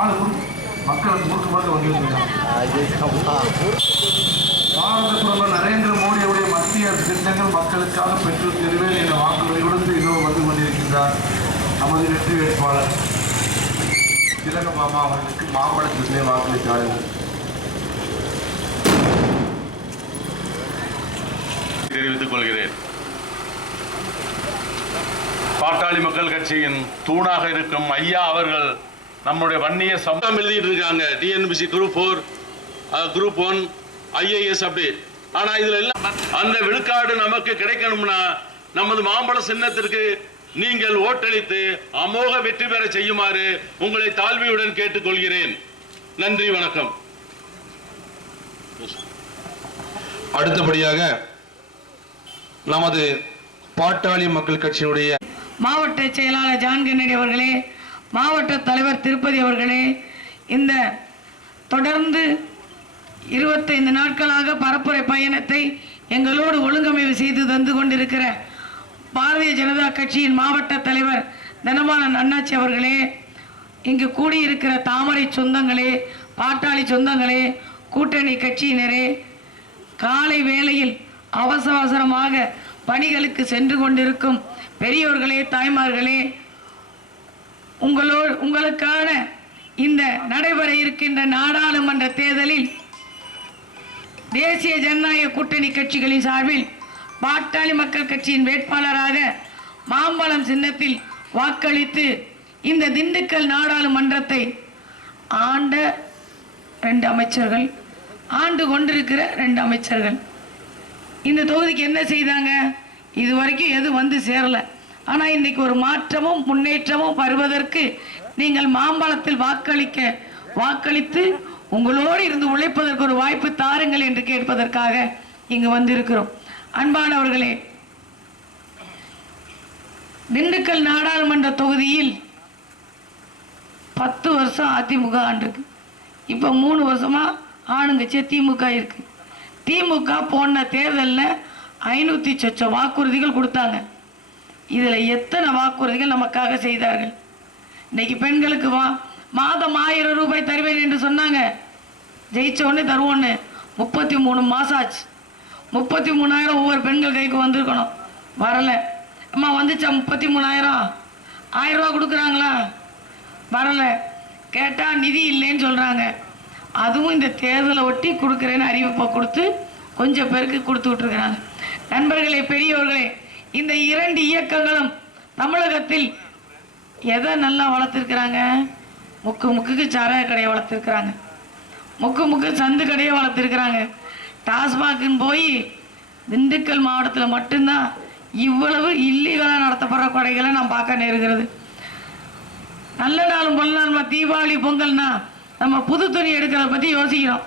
ஆளு குறுக்கு மக்களுக்கு முறுக்கு முறுக்க வந்து பிரதமர் நரேந்திர மோடியுடைய மத்திய திட்டங்கள் மக்களுக்காக பெற்று தருவேன் என வாக்குறுதி கொடுத்து இன்னும் வந்து கொண்டிருக்கின்றார் நமது வெற்றி வேட்பாளர். திலக மாமா அவர்களுக்கு மாம்பழத்திலே வாக்களித்தார்கள் தெரிவித்துக் கொள்கிறேன். பாட்டாளி மக்கள் கட்சியின் தூணாக இருக்கும் ஐயா அவர்கள் நம்முடைய வன்னிய சம்பளம் எழுதிட்டு இருக்காங்க TNPSC group four group one IAS அப்படி. ஆனா இதுல எல்லாம் அந்த விழுக்காடு நமக்கு கிடைக்கணும்னா நமது மாம்பழ சின்னத்திற்கு நீங்கள் ஓட்டளித்து அமோக வெற்றி பெற செய்யுமாறு உங்களை தாழ்மையுடன் கேட்டுக்கொள்கிறேன். நன்றி வணக்கம். அடுத்தபடியாக நமது பாட்டாளி மக்கள் கட்சியினுடைய மாவட்ட செயலாளர் ஜான் அவர்களே மாவட்ட தலைவர் திருப்பதி அவர்களே இந்த தொடர்ந்து இருபத்தைந்து நாட்களாக பரப்புரை பயணத்தை எங்களோடு ஒழுங்கமைவு செய்து தந்து கொண்டிருக்கிற பாரதிய ஜனதா கட்சியின் மாவட்ட தலைவர் தனபாலன் அண்ணாச்சி அவர்களே இங்கு கூடியிருக்கிற தாமரை சொந்தங்களே பாட்டாளி சொந்தங்களே கூட்டணி கட்சியினரே காலை வேளையில் அவசர அவசரமாக பணிகளுக்கு சென்று கொண்டிருக்கும் பெரியோர்களே தாய்மார்களே உங்களோடு உங்களுக்கான இந்த நடைபெற இருக்கின்ற நாடாளுமன்ற தேர்தலில் தேசிய ஜனநாயக கூட்டணி கட்சிகளின் சார்பில் பாட்டாளி மக்கள் கட்சியின் வேட்பாளராக மாம்பழம் சின்னத்தில் வாக்களித்து இந்த திண்டுக்கல் நாடாளுமன்றத்தை ஆண்ட ரெண்டு அமைச்சர்கள் ஆண்டு கொண்டிருக்கிற ரெண்டு அமைச்சர்கள். இந்த தொகுதிக்கு என்ன செய்தாங்க? இது வரைக்கும் எது வந்து சேரலை. ஆனால் இன்னைக்கு ஒரு மாற்றமும் முன்னேற்றமும் வருவதற்கு நீங்கள் மாம்பழத்தில் வாக்களிக்க வாக்களித்து உங்களோடு இருந்து உழைப்பதற்கு ஒரு வாய்ப்பு தாருங்கள் என்று கேட்பதற்காக இங்கு வந்திருக்கிறோம். அன்பானவர்களே திண்டுக்கல் நாடாளுமன்ற தொகுதியில் பத்து வருஷம் அதிமுக ஆண்டிருக்கு. இப்போ மூணு வருஷமாக ஆளுங்கட்சி திமுக இருக்குது திமுக போன தேர்தலில் ஐநூற்றி சொச்ச வாக்குறுதிகள் கொடுத்தாங்க. இதில் எத்தனை வாக்குறுதிகள் நமக்காக செய்தார்கள்? இன்னைக்கு பெண்களுக்கு வா மாதம் ஆயிரம் ரூபாய் தருவேன் என்று சொன்னாங்க. ஜெயிச்ச உடனே தருவோன்னு. முப்பத்தி மூணு மாதம் ஆச்சு. முப்பத்தி மூணாயிரம் ஒவ்வொரு பெண்கள் கைக்கு வந்திருக்கணும். வரலை. அம்மா வந்துச்சா முப்பத்தி மூணாயிரம் ஆயிரம் ரூபா கொடுக்குறாங்களா? வரலை. கேட்டால் நிதி இல்லைன்னு சொல்கிறாங்க அதுவும் இந்த தேர்தலை ஒட்டி கொடுக்குறேன்னு அறிவிப்பை கொடுத்து கொஞ்சம் பேருக்கு கொடுத்து விட்ருக்குறாங்க நண்பர்களே பெரியவர்களே இந்த இரண்டு இயக்கங்களும் தமிழகத்தில் எதை நல்லா வளர்த்துருக்குறாங்க? முக்கு முக்குக்கு சாராய கடையை வளர்த்துருக்குறாங்க. முக்கு முக்கு சந்து கடையை வளர்த்துருக்குறாங்க. டாஸ்மாகுன்னு போய் திண்டுக்கல் மாவட்டத்தில் மட்டும்தான் இவ்வளவு இல்லீகலாக நடத்தப்படுற கடைகளை நான் பார்க்க நேருகிறது. நல்ல நாளும் பொல்ல நாள் நம்ம தீபாவளி பொங்கல்னா நம்ம புது துணி எடுக்கிறத பற்றி யோசிக்கிறோம்.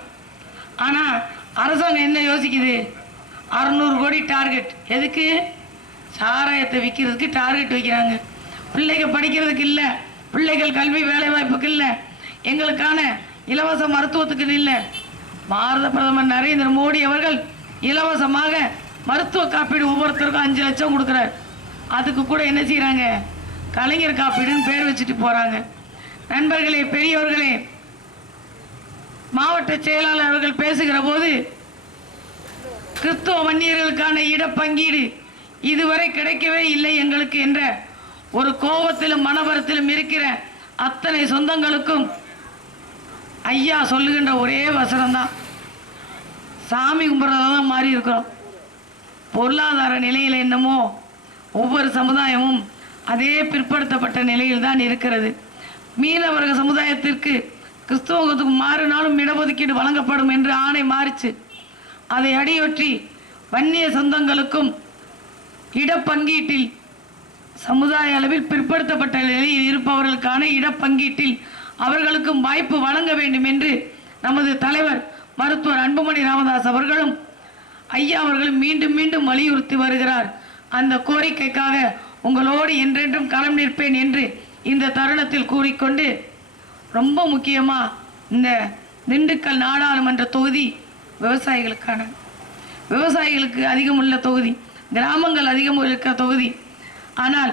ஆனால் அரசாங்கம் என்ன யோசிக்குது? அறநூறு கோடி டார்கெட். எதுக்கு? சாராயத்தை விற்கிறதுக்கு டார்கெட் வைக்கிறாங்க. பிள்ளைகள் படிக்கிறதுக்கு இல்லை. பிள்ளைகள் கல்வி வேலைவாய்ப்புக்கு இல்லை. எங்களுக்கான இலவச மருத்துவத்துக்கு இல்லை. பாரத பிரதமர் நரேந்திர மோடி அவர்கள் இலவசமாக மருத்துவ காப்பீடு ஒவ்வொருத்தருக்கும் அஞ்சு லட்சம் கொடுக்குறாரு. அதுக்கு கூட என்ன செய்கிறாங்க கலைஞர் காப்பீடுன்னு பேர் வச்சுட்டு போகிறாங்க நண்பர்களே பெரியவர்களே மாவட்ட செயலாளர் அவர்கள் பேசுகிற போது கிறிஸ்துவ வன்னியர்களுக்கான இடப்பங்கீடு இதுவரை கிடைக்கவே இல்லை எங்களுக்கு என்ற ஒரு கோபத்திலும் மனவரத்திலும் இருக்கிற அத்தனை சொந்தங்களுக்கும் ஐயா சொல்லுகின்ற ஒரே வசனம்தான். சாமி கும்பிட்றதா தான் மாறி இருக்கிறோம். பொருளாதார நிலையில் என்னமோ ஒவ்வொரு சமுதாயமும் அதே பிற்படுத்தப்பட்ட நிலையில் தான் இருக்கிறது. மீனவர்க சமுதாயத்திற்கு கிறிஸ்தவத்துக்கு மாறினாலும் இடஒதுக்கீடு வழங்கப்படும் என்று ஆணை மாறிச்சு. அதை அடியொற்றி வன்னிய சொந்தங்களுக்கும் இடப்பங்கீட்டில் சமுதாய அளவில் பிற்படுத்தப்பட்ட நிலையில் இருப்பவர்களுக்கான இடப்பங்கீட்டில் அவர்களுக்கும் வாய்ப்பு வழங்க வேண்டும் என்று நமது தலைவர் மருத்துவர் அன்புமணி ராமதாஸ் அவர்களும் ஐயா அவர்களும் மீண்டும் மீண்டும் வலியுறுத்தி வருகிறார். அந்த கோரிக்கைக்காக உங்களோடு என்றென்றும் களம் நிற்பேன் என்று இந்த தருணத்தில் கூறிக்கொண்டு ரொம்ப முக்கியமாக இந்த திண்டுக்கல் நாடாளுமன்ற தொகுதி விவசாயிகளுக்கான விவசாயிகளுக்கு அதிகம் உள்ள தொகுதி. கிராமங்கள் அதிகமாக இருக்கிற தொகுதி. ஆனால்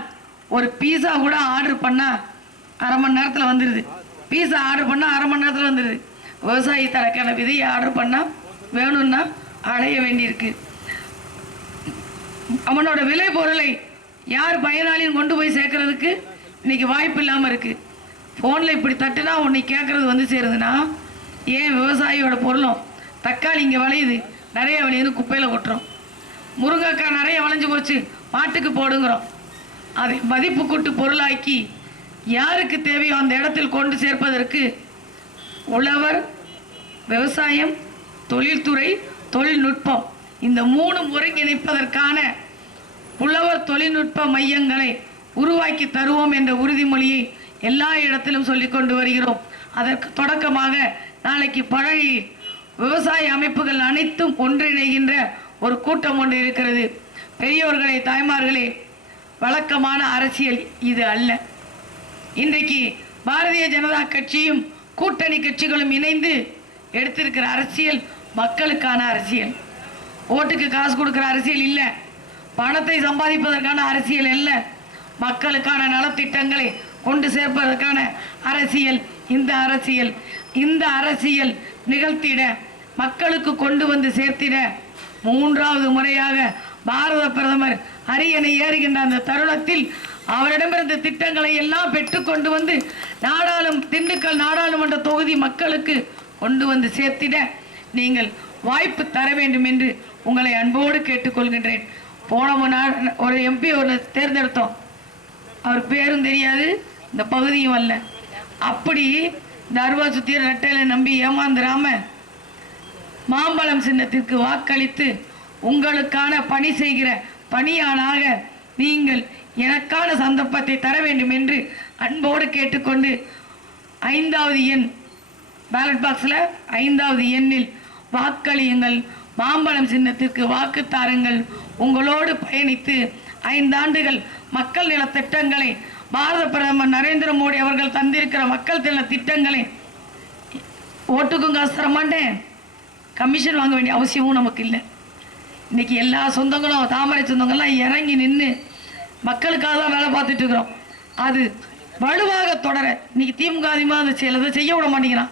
ஒரு பீஸா கூட ஆர்டர் பண்ணால் அரை மணி நேரத்தில் வந்துடுது பீஸா ஆர்டர் பண்ணால் அரை மணி நேரத்தில் வந்துடுது விவசாயி தரக்கான விதையை ஆர்டர் பண்ணால் வேணும்னா அடைய வேண்டியிருக்கு. அவனோட விலை பொருளை யார் பயனாளின்னு கொண்டு போய் சேர்க்கறதுக்கு இன்னைக்கு வாய்ப்பு இல்லாமல் இருக்குது ஃபோனில் இப்படி தட்டுனா உன்னை கேட்குறது வந்து சேருதுன்னா ஏன் விவசாயியோட பொருளும் தக்காளி இங்கே விளையுது. நிறைய விளையுது குப்பையில் கொட்டுறோம். முருங்கைக்காய் நிறைய விளைஞ்சு போச்சு. மாட்டுக்கு போடுங்கிறோம். அதை மதிப்பு கூட்டு பொருளாக்கி யாருக்கு தேவையோ அந்த இடத்தில் கொண்டு சேர்ப்பதற்கு உழவர் விவசாயம் தொழில்துறை தொழில்நுட்பம் இந்த மூணு ஒருங்கிணைப்பதற்கான உழவர் தொழில்நுட்ப மையங்களை உருவாக்கி தருவோம் என்ற உறுதிமொழியை எல்லா இடத்திலும் சொல்லிக் கொண்டு வருகிறோம். அதற்கு தொடக்கமாக நாளைக்கு பழனி விவசாய அமைப்புகள் அனைத்தும் ஒன்றிணைகின்ற ஒரு கூட்டம் ஒன்று இருக்கிறது. பெரியோர்களே தாய்மார்களே வழக்கமான அரசியல் இது அல்ல. இன்றைக்கு பாரதிய ஜனதா கட்சியும் கூட்டணி கட்சிகளும் இணைந்து எடுத்திருக்கிற அரசியல் மக்களுக்கான அரசியல். ஓட்டுக்கு காசு கொடுக்குற அரசியல் இல்லை. பணத்தை சம்பாதிப்பதற்கான அரசியல் அல்ல. மக்களுக்கான நலத்திட்டங்களை கொண்டு சேர்ப்பதற்கான அரசியல் இந்த அரசியல். இந்த அரசியல் நிகழ்த்திட மக்களுக்கு கொண்டு வந்து சேர்த்திட மூன்றாவது முறையாக பாரத பிரதமர் அரியணை ஏறுகின்ற அந்த தருணத்தில் அவரிடமிருந்து திட்டங்களை எல்லாம் பெற்றுக்கொண்டு வந்து நாடாளும் திண்டுக்கல் நாடாளுமன்ற தொகுதி மக்களுக்கு கொண்டு வந்து சேர்த்திட நீங்கள் வாய்ப்பு தர வேண்டும் என்று உங்களை அன்போடு கேட்டுக்கொள்கின்றேன். போன ஒரு எம்பி ஒரு தேர்ந்தெடுத்தோம். அவர் பேரும் தெரியாது இந்த பகுதியும் அல்ல. அப்படி இந்த அருவா சுத்தியர் ரெட்டையில நம்பி ஏமாந்துடாமல் மாம்பழம் சின்னத்திற்கு வாக்களித்து உங்களுக்கான பணி செய்கிற பணியாளாக நீங்கள் எனக்கான சந்தர்ப்பத்தை தர வேண்டும் என்று அன்போடு கேட்டுக்கொண்டு ஐந்தாவது எண் பேலட் பாக்ஸில் ஐந்தாவது எண்ணில் வாக்களியுங்கள். மாம்பழம் சின்னத்திற்கு வாக்கு தாருங்கள். உங்களோடு பயணித்து ஐந்தாண்டுகள் மக்கள் நல திட்டங்களை பாரத பிரதமர் நரேந்திர மோடி அவர்கள் தந்திருக்கிற மக்கள் நல திட்டங்களை ஓட்டுக்கும் காசு தர மாட்டேன். கமிஷன் வாங்க வேண்டிய அவசியமும் நமக்கு இல்லை இன்னைக்கு எல்லா சொந்தங்களும் தாமரை சொந்தங்கள்லாம் இறங்கி நின்று மக்களுக்காக தான் வேலை பார்த்துட்டு இருக்கிறோம் அது வலுவாக தொடர இன்றைக்கி திமுக அதிகமாக அதை சிலதை செய்ய விட மாட்டேங்கிறான்.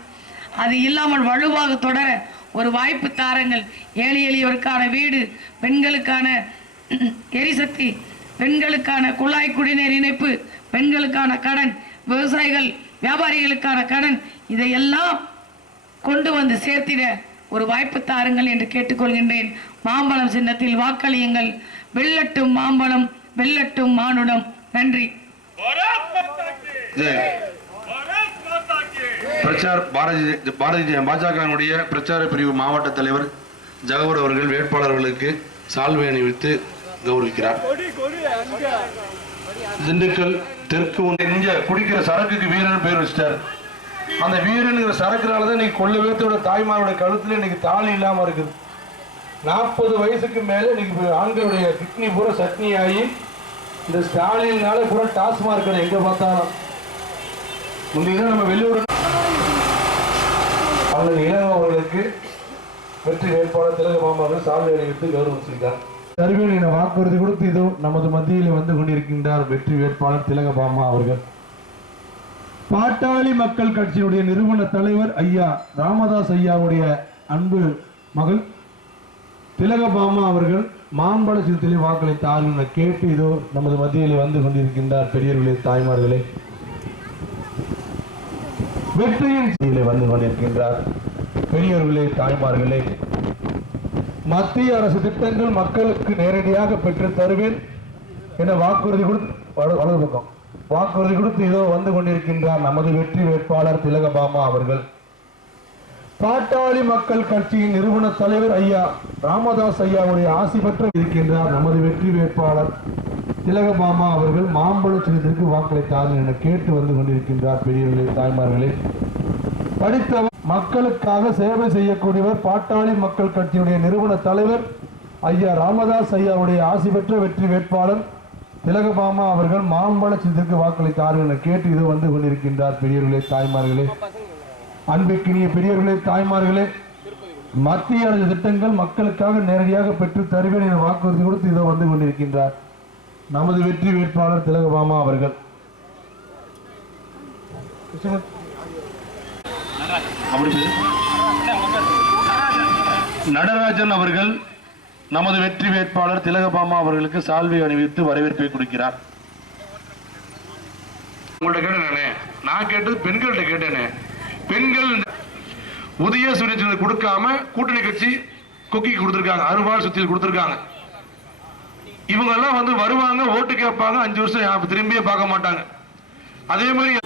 அது இல்லாமல் வலுவாக தொடர ஒரு வாய்ப்பு தாரங்கள். ஏழை எளியவருக்கான வீடு பெண்களுக்கான எரிசக்தி பெண்களுக்கான குழாய் குடிநீர் இணைப்பு பெண்களுக்கான கடன் விவசாயிகள் வியாபாரிகளுக்கான கடன் இதையெல்லாம் கொண்டு வந்து சேர்த்திட ஒரு வாய்ப்பு தாருங்கள் என்று கேட்டுக்கொள்கின்றேன். மாம்பழம் சின்னத்தில் வாக்களியுங்கள். வெள்ளட்டும் மாம்பழம் வெள்ளட்டும் மானுடம். நன்றி. பிரச்சார் பாரதிய பாரதிய பாஜகவினுடைய பிரச்சார பிரிவு மாவட்ட தலைவர் ஜகவர் அவர்கள் வேட்பாளர்களுக்கு சால்வை அணிவித்து கௌரவிக்கிறார். திண்டுக்கல் தெற்கு ஒன்றிய இங்க குடிக்கிற சரக்குக்கு வீரன் பேர் வச்சிட்டார். அந்த வீரனுங்கிற சரக்குனால தான் இன்னைக்கு கொள்ள பேர்த்தோட தாய்மாரோட கழுத்துல இன்னைக்கு தாலி இல்லாம இருக்குது. நாற்பது வயசுக்கு மேல இன்னைக்கு ஆண்களுடைய கிட்னி பூரா சட்னி ஆகி இந்த ஸ்டாலினால பூரா டாஸ்மா கடை எங்க பார்த்தாலும். முந்தைய நம்ம வெளியூர் அண்ணன் இளம் அவர்களுக்கு வெற்றி வேட்பாளர் திலக மாமாவில் சாலை அணிவித்து கௌரவிச்சிருக்கார். தருவேன் என வாக்குறுதி கொடுத்து இதோ நமது மத்தியில் வந்து கொண்டிருக்கின்றார் வெற்றி வேட்பாளர் திலக பாமா அவர்கள். பாட்டாளி மக்கள் கட்சியினுடைய நிறுவன தலைவர் ஐயா ராமதாஸ் ஐயாவுடைய அன்பு மகள் திலகபாமா அவர்கள் மாம்பழ சிறுத்திலே வாக்களித்தார்கள் என கேட்டு இதோ நமது மத்தியிலே வந்து கொண்டிருக்கின்றார் பெரியவர்களே தாய்மார்களே. வெற்றியின் செய்தியிலே வந்து கொண்டிருக்கின்றார் பெரியவர்களே தாய்மார்களே. மத்திய அரசு திட்டங்கள் மக்களுக்கு நேரடியாக பெற்று தருவேன் என வாக்குறுதி கொடுத்து வலது பக்கம். வாக்குறுதி கொடுத்து இதோ வந்து கொண்டிருக்கின்றார் நமது வெற்றி வேட்பாளர் திலகபாமா அவர்கள். பாட்டாளி மக்கள் கட்சியின் நிறுவன தலைவர் ஐயா ராமதாஸ் ஐயாவுடைய ஆசி பெற்ற இருக்கின்றார் நமது வெற்றி வேட்பாளர் திலகபாமா அவர்கள். மாம்பழ சின்னத்திற்கு வாக்களித்தார்கள் என கேட்டு வந்து கொண்டிருக்கின்றார் பெரியவர்களே தாய்மார்களே. படித்தவர் மக்களுக்காக சேவை செய்யக்கூடியவர் பாட்டாளி மக்கள் கட்சியுடைய நிறுவன தலைவர் ஐயா ராமதாஸ் ஐயாவுடைய ஆசி பெற்ற வெற்றி வேட்பாளர் திலகபாமா அவர்கள் மாம்பழ சின்னத்திற்கு வாக்களித்தார்கள் என கேட்டு இது வந்து கொண்டிருக்கின்றார் பெரியவர்களே தாய்மார்களே. அன்பிற்கினிய பெரியவர்களே தாய்மார்களே. மத்திய அரசு திட்டங்கள் மக்களுக்காக நேரடியாக பெற்று தருவேன் என வாக்குறுதி கொடுத்து இதோ வந்து கொண்டிருக்கின்றார். நமது வெற்றி வேட்பாளர் திலகபாமா அவர்கள். நடராஜன் அவர்கள் நமது வெற்றி வேட்பாளர் திலகபாமா அவர்களுக்கு சால்வை அணிவித்து வரவேற்பை கொடுக்கிறார். உங்கள்ட்ட கேட்டேனே நான். கேட்டது பெண்கள்கிட்ட கேட்டேனே. பெண்கள் உதய சுரேஷன் கொடுக்காம கூட்டணி கட்சி கொக்கி கொடுத்துருக்காங்க அறுவாள் சுத்தியில் கொடுத்துருக்காங்க. இவங்க எல்லாம் வந்து வருவாங்க ஓட்டு கேட்பாங்க அஞ்சு வருஷம் திரும்பியே பார்க்க மாட்டாங்க. அதே மாதிரி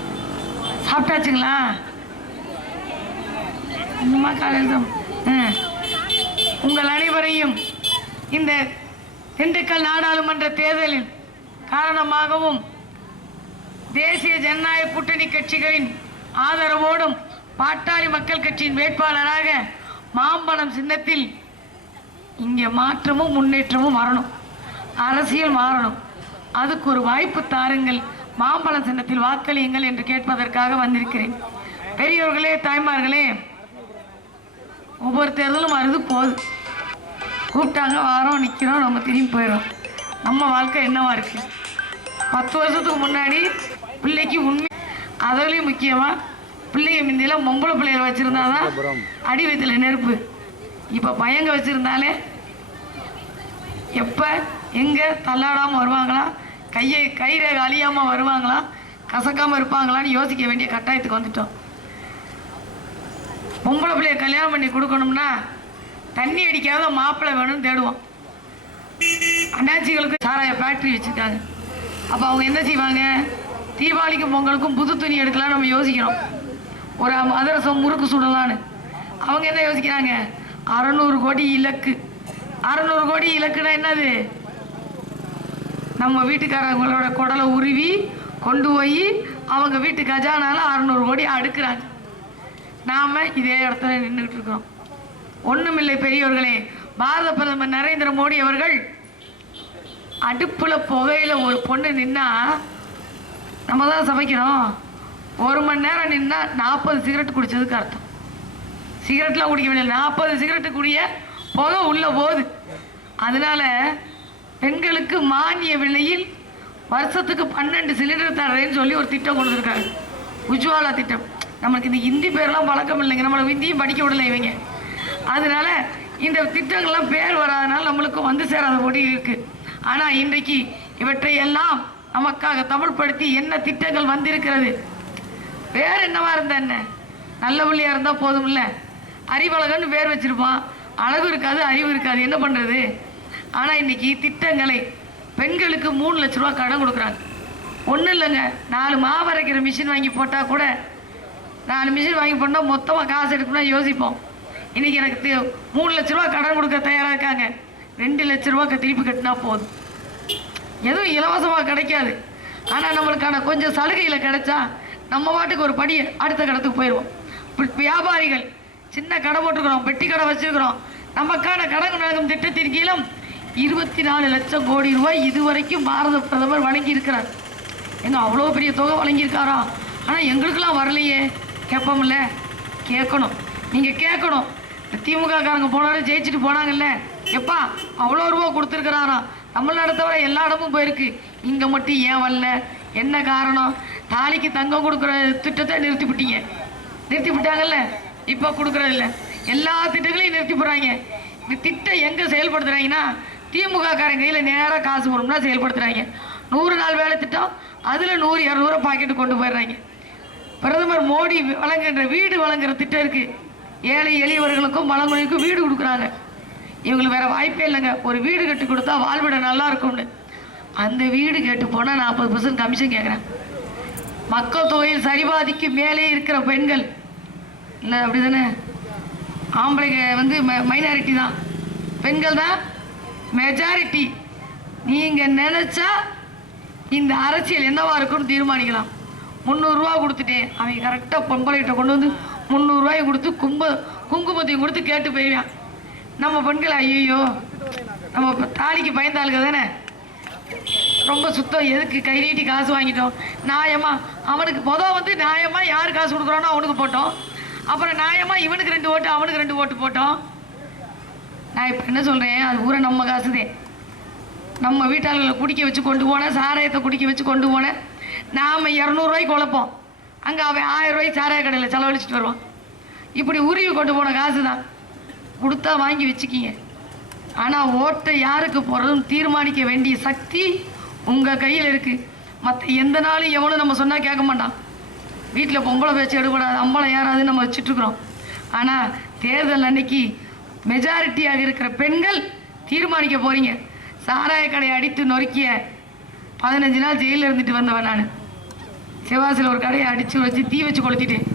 சாப்பிட்டாச்சுங்களா. உங்கள் அனைவரையும் இந்த திண்டுக்கல் நாடாளுமன்ற தேர்தலில் காரணமாகவும் தேசிய ஜனநாயக கூட்டணி கட்சிகளின் ஆதரவோடும் பாட்டாளி மக்கள் கட்சியின் வேட்பாளராக மாம்பழம் சின்னத்தில் இங்கே மாற்றமும் முன்னேற்றமும் வரணும். அரசியல் மாறணும். அதுக்கு ஒரு வாய்ப்பு தாருங்கள். மாம்பழம் சின்னத்தில் வாக்களியுங்கள் என்று கேட்பதற்காக வந்திருக்கிறேன். பெரியவர்களே தாய்மார்களே ஒவ்வொரு தேர்தலும் வருது போகுது. கூப்பிட்டாங்க வாரோம் நிற்கிறோம் நம்ம திரும்பி போயிடும் நம்ம வாழ்க்கை என்னவா இருக்கு? பத்து வருஷத்துக்கு முன்னாடி பிள்ளைக்கு உண்மை அதுலேயும் முக்கியமாக பிள்ளைங்க முந்தியெல்லாம் பொம்பளை பிள்ளைகளை வச்சுருந்தாதான் அடி வயிற்றுல நெருப்பு. இப்போ பையங்க வச்சுருந்தாலே எப்போ எங்கே தள்ளாடாமல் வருவாங்களா? கையை கயிறை அழியாமல் வருவாங்களா? கசக்காமல் இருப்பாங்களான்னு யோசிக்க வேண்டிய கட்டாயத்துக்கு வந்துட்டோம். பொம்பளை பிள்ளைய கல்யாணம் பண்ணி கொடுக்கணும்னா தண்ணி அடிக்காத மாப்பிள்ளை வேணும்னு தேடுவோம் அண்ணாச்சிகளுக்கு சாராய ஃபேக்ட்ரி வச்சுருக்காங்க. அப்போ அவங்க என்ன செய்வாங்க? தீபாவளிக்கும் பொங்கலுக்கும் புது துணி எடுக்கலாம் நம்ம யோசிக்கிறோம். ஒரு மதரசம் முறுக்கு சுடலான்னு அவங்க என்ன யோசிக்கிறாங்க? அறநூறு கோடி இலக்கு. அறநூறு கோடி இலக்குன்னா என்னது? நம்ம வீட்டுக்காரங்களோட குடலை உருவி கொண்டு போய் அவங்க வீட்டு கஜானால அறநூறு கோடி அடுக்குறாங்க. நாம் இதே இடத்துல நின்றுட்டு இருக்கிறோம். ஒண்ணுமில்லை பெரியவர்களே பாரத பிரதமர் நரேந்திர மோடி அவர்கள் அடுப்பில் புகையில ஒரு பொண்ணு நின்னா நம்ம தான் சமைக்கிறோம் ஒரு மணி நேரம் நின்னா நாற்பது சிகரெட் குடிச்சதுக்கு அர்த்தம். சிகரெட்லாம் குடிக்க வேண்டிய நாற்பது சிகரெட்டு குடிய புகை உள்ள போகுது. அதனால பெண்களுக்கு மானிய விலையில் வருஷத்துக்கு பன்னெண்டு சிலிண்டர் தர்றேன்னு சொல்லி ஒரு திட்டம் கொடுத்துருக்காரு. உஜ்வாலா திட்டம். நம்மளுக்கு இந்த ஹிந்தி பேர்லாம் பழக்கம் இல்லைங்க. நம்மளை ஹிந்தியும் படிக்க விடல இவங்க. அதனால இந்த திட்டங்கள்லாம் பேர் வராதனால நம்மளுக்கு வந்து சேராத போடி இருக்கு. ஆனால் இன்றைக்கு இவற்றை எல்லாம் நமக்காக தமிழ்படுத்தி என்ன திட்டங்கள் வந்திருக்கிறது? பேர் என்னவா இருந்தா என்ன? நல்ல பிள்ளையா இருந்தா போதும்ல. அறிவழகன்னு பேர் வச்சிருப்பான். அழகு இருக்காது அறிவு இருக்காது. என்ன பண்றது? ஆனா இன்னைக்கு திட்டங்களை பெண்களுக்கு மூணு லட்ச ரூபா கடன் கொடுக்குறாங்க. ஒன்றும் இல்லைங்க. நாலு மாவு அரைக்கிற மிஷின் வாங்கி போட்டால் கூட நாலு மிஷின் வாங்கி போட்டால் மொத்தமாக காசு எடுக்கணும்னா யோசிப்போம். இன்னைக்கு எனக்கு மூணு லட்ச ரூபா கடன் கொடுக்க தயாராக இருக்காங்க. ரெண்டு லட்ச ரூபாய்க்கு திருப்பி கட்டினா போதும். எதுவும் இலவசமாக கிடைக்காது. ஆனால் நம்மளுக்கான கொஞ்சம் சலுகையில் கிடைச்சா நம்ம பாட்டுக்கு ஒரு படி அடுத்த கடத்துக்கு போயிடுவோம் வியாபாரிகள் சின்ன கடை போட்டிருக்கிறோம் பெட்டி கடை வச்சுருக்கிறோம். நமக்கான கடன் நடக்கும் திட்டத்தின் கீழும் இருபத்தி நாலு லட்சம் கோடி ரூபாய் இதுவரைக்கும் பாரத பிரதமர் வழங்கி இருக்கிறார். எங்க அவ்வளோ பெரிய தொகை வழங்கியிருக்காரா? ஆனால் எங்களுக்கெல்லாம் வரலையே. கேட்போம்ல. கேட்கணும். நீங்கள் கேட்கணும். திமுக காரங்க போனாலும் ஜெயிச்சுட்டு போனாங்கல்ல. எப்பா அவ்வளோ ரூபா கொடுத்துருக்குறாராம். தமிழ்நாடு தவிர எல்லா இடமும் போயிருக்கு. இங்கே மட்டும் ஏன் வரல? என்ன காரணம்? தாலிக்கு தங்கம் கொடுக்குற திட்டத்தை நிறுத்தி விட்டீங்க நிறுத்தி விட்டாங்கல்ல இப்போ கொடுக்குறதில்ல எல்லா திட்டங்களையும் நிறுத்தி போடுறாங்க. இந்த திட்டம் எங்கே செயல்படுத்துகிறாங்கன்னா திமுக காரங்க கையில் நேராக காசு வரும்னா செயல்படுத்துகிறாங்க நூறு நாள் வேலை திட்டம் அதில் நூறு இரநூறு பாக்கெட்டு கொண்டு போயிடுறாங்க. பிரதமர் மோடி வழங்குகின்ற வீடு வழங்குற திட்டம் இருக்குது ஏழை எளியவர்களுக்கும் மலங்குடிக்கும் வீடு கொடுக்குறாங்க. இவங்களுக்கு வேற வாய்ப்பே இல்லைங்க. ஒரு வீடு கட்டி கொடுத்தா வாழ்விட நல்லா இருக்கும்னு. அந்த வீடு கேட்டு போனால் நாற்பது பர்சன்ட் கமிஷன் கேட்குறேன் மக்கள் தொகையில் சரிபாதிக்கு மேலே இருக்கிற பெண்கள். இல்லை அப்படி தானே ஆம்பளைங்க வந்து மைனாரிட்டி தான். பெண்கள் தான் மெஜாரிட்டி நீங்கள் நினச்சா இந்த அரசியல் என்னவா இருக்குன்னு தீர்மானிக்கலாம். முந்நூறுரூவா கொடுத்துட்டேன். அவங்க கரெக்டாக பொம்பளைகிட்ட கொண்டு வந்து முந்நூறுரூவாயை கொடுத்து கும்ப குங்குமத்தையும் கொடுத்து கேட்டு போயிடுவான் நம்ம பெண்கள் ஐயோ நம்ம தாலிக்கு பயந்தாளுங்க தானே? ரொம்ப சுத்தம். எதுக்கு கை நீட்டி காசு வாங்கிட்டோம்? நியாயமா? அவனுக்கு மொதல் வந்து நியாயமா யார் காசு கொடுக்குறானோ அவனுக்கு போட்டோம். அப்புறம் நியாயமா இவனுக்கு ரெண்டு ஓட்டு அவனுக்கு ரெண்டு ஓட்டு போட்டோம். நான் இப்போ என்ன சொல்கிறேன் அது பூரா நம்ம காசுதே. நம்ம வீட்டாளர்களை குடிக்க வச்சு கொண்டு போனேன் சாராயத்தை குடிக்க வச்சு கொண்டு போனேன். நாம் இரநூறுவாய்க்கு குழப்போம் அங்கே அவன் ஆயிரம் ரூபாய்க்கு சாராய கடையில் செலவழிச்சிட்டு வருவான். இப்படி உருவி கொண்டு போன காசு தான் கொடுத்தா வாங்கி வச்சுக்கிங்க. ஆனால் ஓட்டை யாருக்கு போடுறதும் தீர்மானிக்க வேண்டிய சக்தி உங்கள் கையில் இருக்குது மற்ற எந்த நாளும் எவனும் நம்ம சொன்னால் கேட்க மாட்டான். வீட்டில் பொம்பளை பேச்சு எடுக்கூடாது அம்பளம் யாராவது நம்ம வச்சுட்ருக்குறோம் ஆனால் தேர்தல் அன்னைக்கு மெஜாரிட்டியாக இருக்கிற பெண்கள் தீர்மானிக்க போகிறீங்க சாராய கடையை அடித்து நொறுக்கிய பதினஞ்சு நாள் ஜெயிலில் இருந்துட்டு வந்தவன் நான். சிவாசில் ஒரு கடையை அடித்து வச்சு தீ வச்சு கொளுத்திட்டேன்.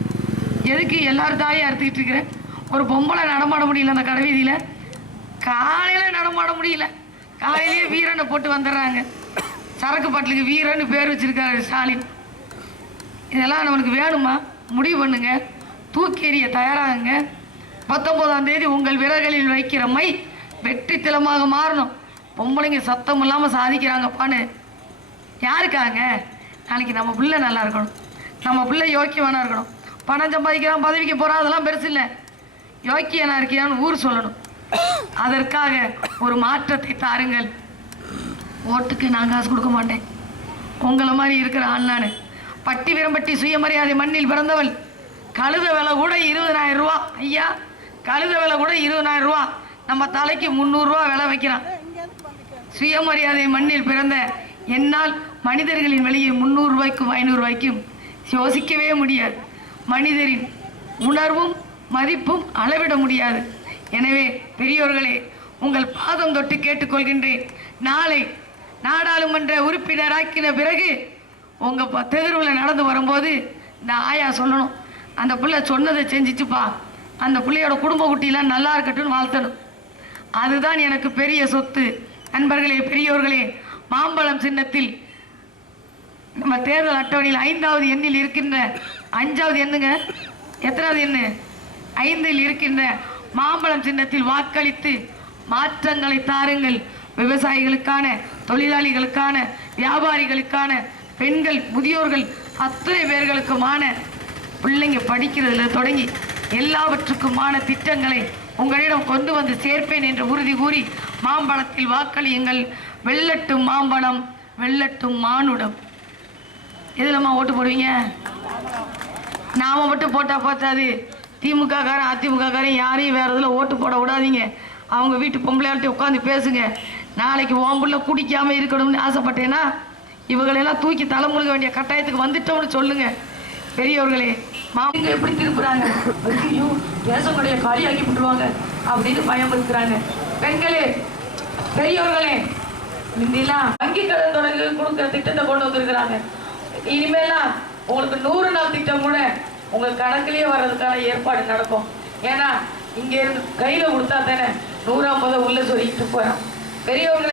எதுக்கு எல்லாரும் தாயை அறுத்துக்கிட்டு இருக்கிறேன்? ஒரு பொம்பளை நடமாட முடியல அந்த கடை வீதியில். காலையில் நடமாட முடியல. காலையிலேயே வீரனை போட்டு வந்துடுறாங்க. சரக்கு பாட்டிலுக்கு வீரன்னு பேர் வச்சுருக்காரு ஸ்டாலின். இதெல்லாம் நம்மளுக்கு வேணுமா? முடிவு பண்ணுங்க. தூக்கி எறிய தயாராகுங்க. பத்தொம்போதாம் தேதி உங்கள் விரல்களில் வைக்கிற மை வெற்றி திலமாக மாறணும். பொம்பளைங்க சத்தம் இல்லாமல் சாதிக்கிறாங்கப்பான்னு. யாருக்காங்க? நாளைக்கு நம்ம பிள்ளை நல்லா இருக்கணும். நம்ம பிள்ளை யோக்கியமானா இருக்கணும். பணம் சம்பாதிக்கிறான் பதவிக்கு போகிறான் அதெல்லாம் பெருசு இல்லை. யோக்கியனா இருக்கியான்னு ஊர் சொல்லணும். அதற்காக ஒரு மாற்றத்தை தாருங்கள். ஓட்டுக்கு நான் காசு கொடுக்க மாட்டேன். உங்களை மாதிரி இருக்கிற ஆள் நான். பட்டி விரம்பட்டி சுயமரியாதை மண்ணில் பிறந்தவள். கழுத விலை கூட இருபதாயிரம் ரூபா. ஐயா கழுத விலை கூட இருபதாயிரம் ரூபா. நம்ம தலைக்கு முந்நூறுரூவா விலை வைக்கிறான். சுயமரியாதை மண்ணில் பிறந்த என்னால் மனிதர்களின் விலையை முந்நூறு ரூபாய்க்கும் ஐநூறு ரூபாய்க்கும் யோசிக்கவே முடியாது. மனிதரின் உணர்வும் மதிப்பும் அளவிட முடியாது. எனவே பெரியோர்களே உங்கள் பாதம் தொட்டு கேட்டுக்கொள்கின்றேன். நாளை நாடாளுமன்ற உறுப்பினராக்கின பிறகு உங்கள் தெருவில் நடந்து வரும்போது இந்த ஆயா சொல்லணும். அந்த பிள்ளை சொன்னதை செஞ்சிச்சுப்பா. அந்த பிள்ளையோட குடும்ப குட்டிலாம் நல்லா இருக்கட்டும்னு வாழ்த்தணும். அதுதான் எனக்கு பெரிய சொத்து. நண்பர்களே பெரியோர்களே மாம்பழம் சின்னத்தில் நம்ம தேர்தல் அட்டவணையில் ஐந்தாவது எண்ணில் இருக்கின்ற அஞ்சாவது எண்ணுங்க எத்தனாவது எண்ணு? ஐந்தில் இருக்கின்ற மாம்பழம் சின்னத்தில் வாக்களித்து மாற்றங்களை தாருங்கள். விவசாயிகளுக்கான தொழிலாளிகளுக்கான வியாபாரிகளுக்கான பெண்கள் முதியோர்கள் அத்தனை பேர்களுக்குமான பிள்ளைங்க படிக்கிறதுல தொடங்கி எல்லாவற்றுக்குமான திட்டங்களை உங்களிடம் கொண்டு வந்து சேர்ப்பேன் என்று உறுதி கூறி மாம்பழத்தில் வாக்களியுங்கள். வெள்ளட்டும் மாம்பழம் வெள்ளட்டும் மானுடம். எதுலம்மா ஓட்டு போடுவீங்க? நாம மட்டும் போட்டா பார்த்தாது திமுக காரன் அதிமுக காரன் யாரையும் வேற இதில் ஓட்டு போட விடாதீங்க. அவங்க வீட்டு பொம்பளையாள்கிட்ட உட்காந்து பேசுங்க. நாளைக்கு ஓம்புள்ள குடிக்காம இருக்கணும்னு ஆசைப்பட்டேன்னா இவங்களெல்லாம் தூக்கி தலைமுழுக வேண்டிய கட்டாயத்துக்கு வந்துட்டோம்னு சொல்லுங்க. பெரியவர்களே மாவுங்க எப்படி திருப்புறாங்க ஐயோ தேசங்களுடைய காலியாக்கி விட்டுருவாங்க அப்படின்னு பயம் இருக்கிறாங்க பெண்களே பெரியவர்களே முந்திலாம் வங்கி கடன் தொடங்கி கொடுக்குற திட்டத்தை கொண்டு வந்திருக்கிறாங்க. இனிமேலாம் உங்களுக்கு நூறு நாள் திட்டம் கூட உங்க கணக்குலயே வர்றதுக்கான ஏற்பாடு நடக்கும். ஏன்னா இங்க இருந்து கையில கொடுத்தா தானே நூறு உள்ள சொல்லிட்டு போறான் பெரியவங்க